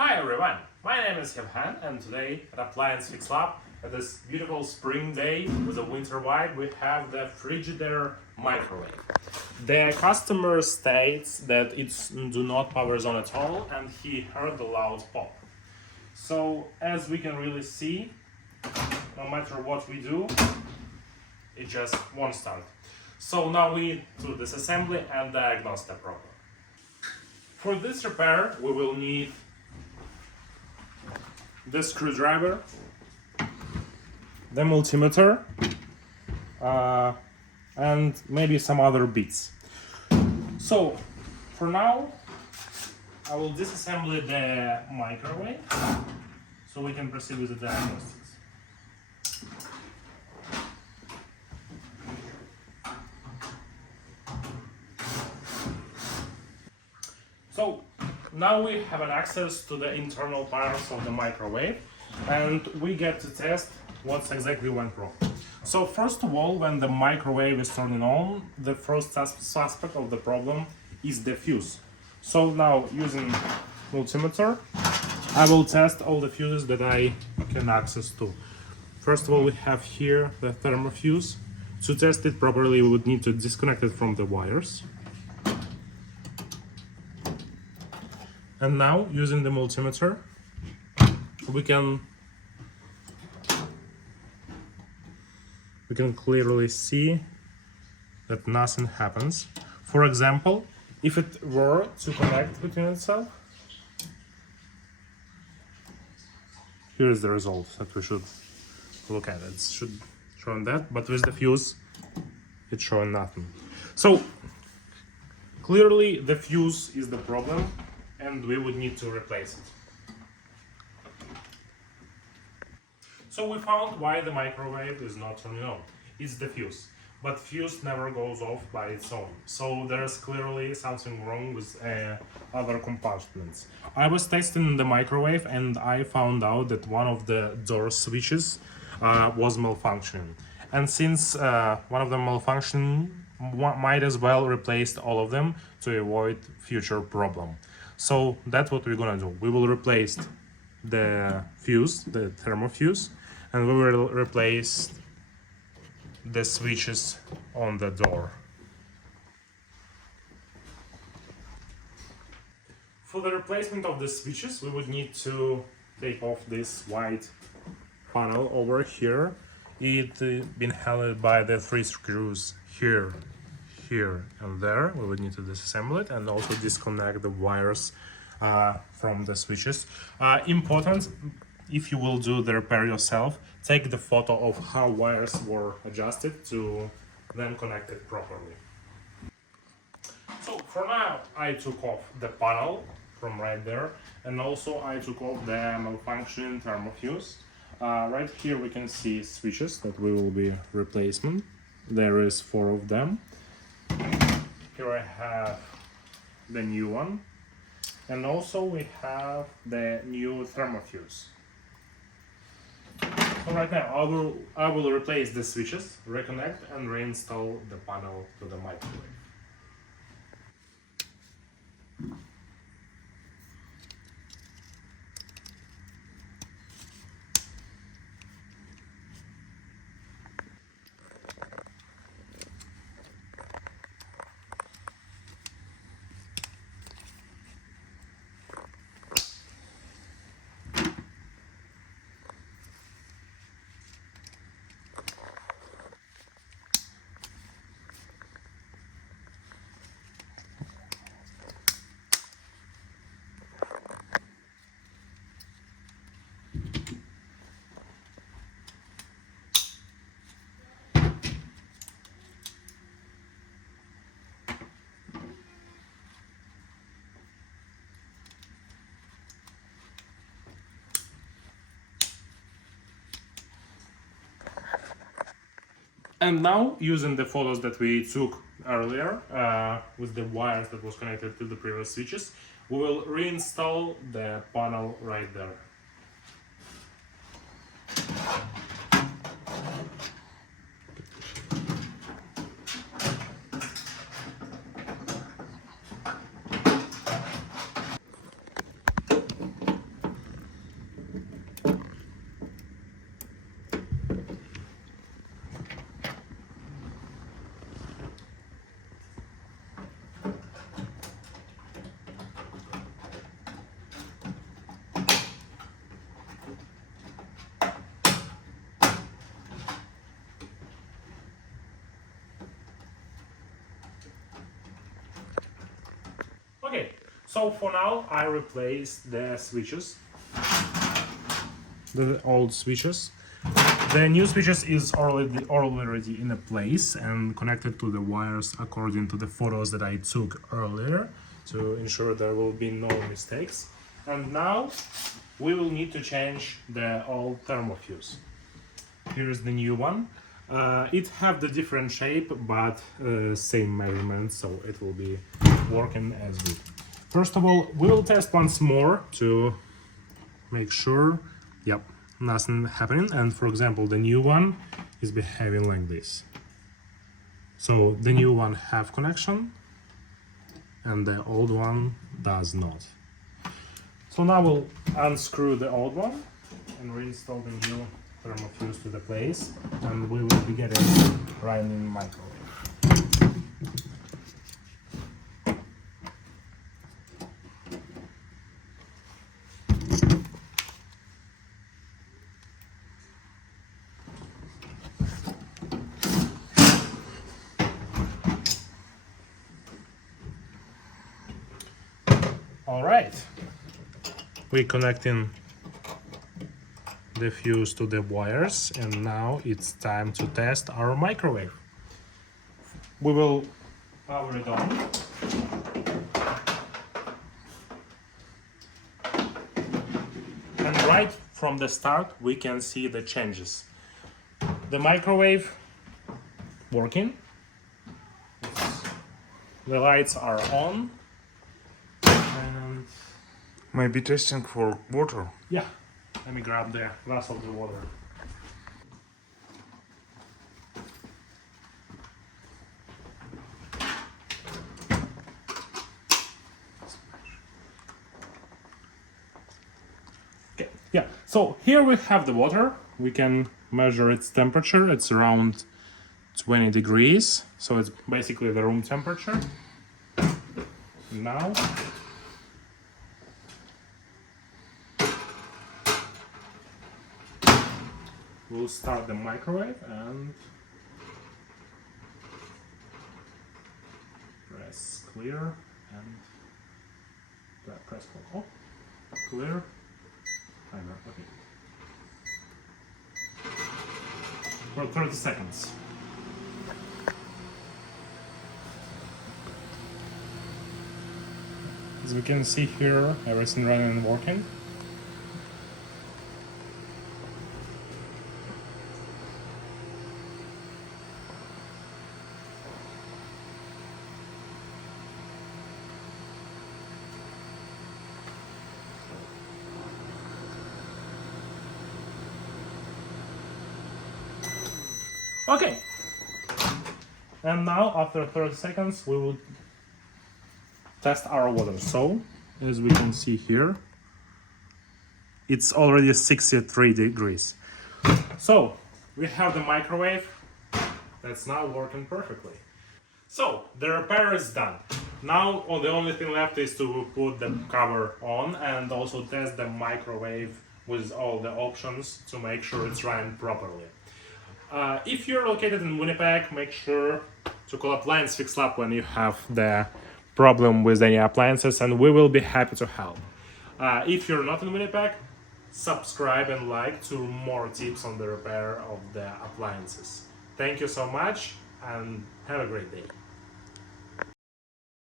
Hi everyone, my name is Kevhan, and today at Appliance Fix Lab, at this beautiful spring day with a winter vibe, we have the Frigidaire microwave. The customer states that it's do not power on at all, and he heard the loud pop. So as we can really see, no matter what we do, it just won't start. So now we need to disassembly and diagnose the problem. For this repair, we will need the screwdriver, the multimeter, and maybe some other bits. So for now, I will disassemble the microwave so we can proceed with the diagnostics. So now we have an access to the internal parts of the microwave, and we get to test what's exactly went wrong. So first of all, when the microwave is turning on, the first suspect of the problem is the fuse. So now using multimeter, I will test all the fuses that I can access to. First of all, we have here the thermal fuse. To test it properly, we would need to disconnect it from the wires. And now, using the multimeter, we can clearly see that nothing happens. For example, if it were to connect between itself, here is the result that we should look at. It should show that, but with the fuse, it's showing nothing. So clearly, the fuse is the problem, and we would need to replace it. So we found why the microwave is not turning on. It's the fuse. But fuse never goes off by its own. So there's clearly something wrong with other compartments. I was testing the microwave and I found out that one of the door switches was malfunctioning. And since one of them malfunctioned, might as well replace all of them to avoid future problem. So that's what we're gonna do. We will replace the fuse, the thermal fuse, and we will replace the switches on the door. For the replacement of the switches, we would need to take off this white panel over here. It's been held by the 3 screws here, and there. We would need to disassemble it and also disconnect the wires from the switches. Important, if you will do the repair yourself, take the photo of how wires were adjusted to then connect it properly. So for now, I took off the panel from right there, and also I took off the malfunctioning thermal fuse. Right here we can see switches that we will be replacement. There is 4 of them. Here I have the new one, and also we have the new thermal fuse. So right now I will replace the switches, reconnect and reinstall the panel to the microwave. And now, using the photos that we took earlier with the wires that was connected to the previous switches, we will reinstall the panel right there. So for now, I replaced the switches, the old switches. The new switches is already in a place and connected to the wires according to the photos that I took earlier to ensure there will be no mistakes. And now we will need to change the old thermofuse. Here's the new one. It have the different shape but same measurements, so it will be working as good. First of all, we will test once more to make sure, yep, nothing happening. And for example, the new one is behaving like this. So the new one have connection and the old one does not. So now we'll unscrew the old one and reinstall the new thermofuse to the place, and we will be getting right in the microwave. All right, we're connecting the fuse to the wires, and now it's time to test our microwave. We will power it on. And right from the start, we can see the changes. The microwave working. The lights are on. And Maybe testing for water. yeah, let me grab the glass of the water. Okay, yeah, so here we have the water. We can measure its temperature. It's around 20 degrees, so it's basically the room temperature. Now we'll start the microwave and press clear and press hold. Oh, clear. Timer. Okay. For 30 seconds. As we can see here, everything running and working. Okay, and now after 30 seconds we will test our water. So as we can see here, it's already 63 degrees. So we have the microwave that's now working perfectly. So the repair is done. Now the only thing left is to put the cover on and also test the microwave with all the options to make sure it's running properly. If you're located in Winnipeg, make sure to call Appliance Fix Lab when you have the problem with any appliances, and we will be happy to help. If you're not in Winnipeg, subscribe and like to more tips on the repair of the appliances. Thank you so much and have a great day.